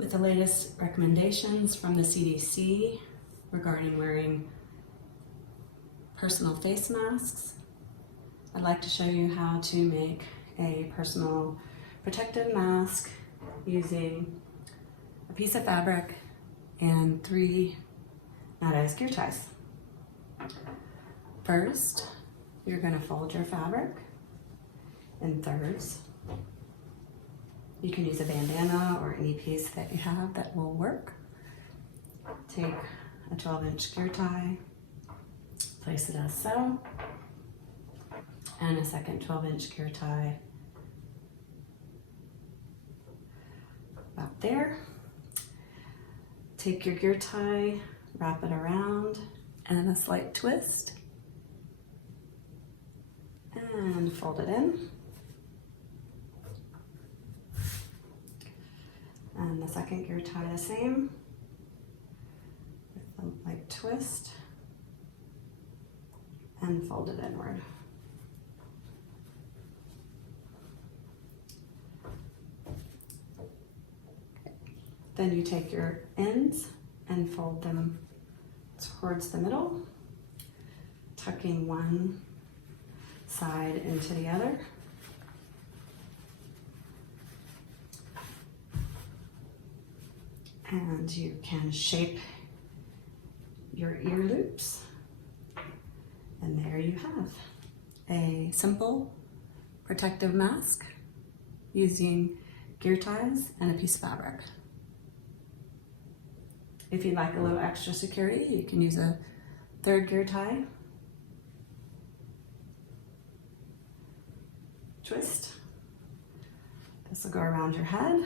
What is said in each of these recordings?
with the latest recommendations from the CDC regarding wearing personal face masks. I'd like to show you how to make a personal protective mask using a piece of fabric and 3 Nite Ize Gear Ties. First, you're going to fold your fabric in thirds. You can use a bandana or any piece that you have that will work. Take a 12-inch gear tie, place it as so, and a second 12-inch gear tie about there. Take your gear tie, wrap it around, and a slight twist, and fold it in. And the second gear tie the same, with a light twist, and fold it inward. Then you take your ends and fold them towards the middle, tucking one side into the other. And you can shape your ear loops. And there you have a simple protective mask using gear ties and a piece of fabric. If you'd like a little extra security, you can use a 3rd gear tie. Twist. This will go around your head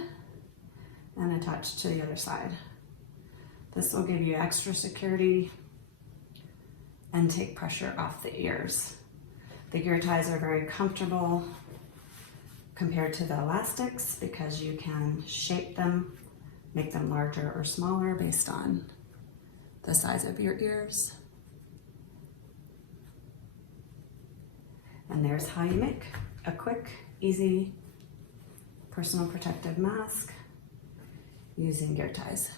and attach to the other side. This will give you extra security and take pressure off the ears. The gear ties are very comfortable compared to the elastics because you can shape them, make them larger or smaller based on the size of your ears. And there's how you make a quick, easy, personal protective mask using gear ties.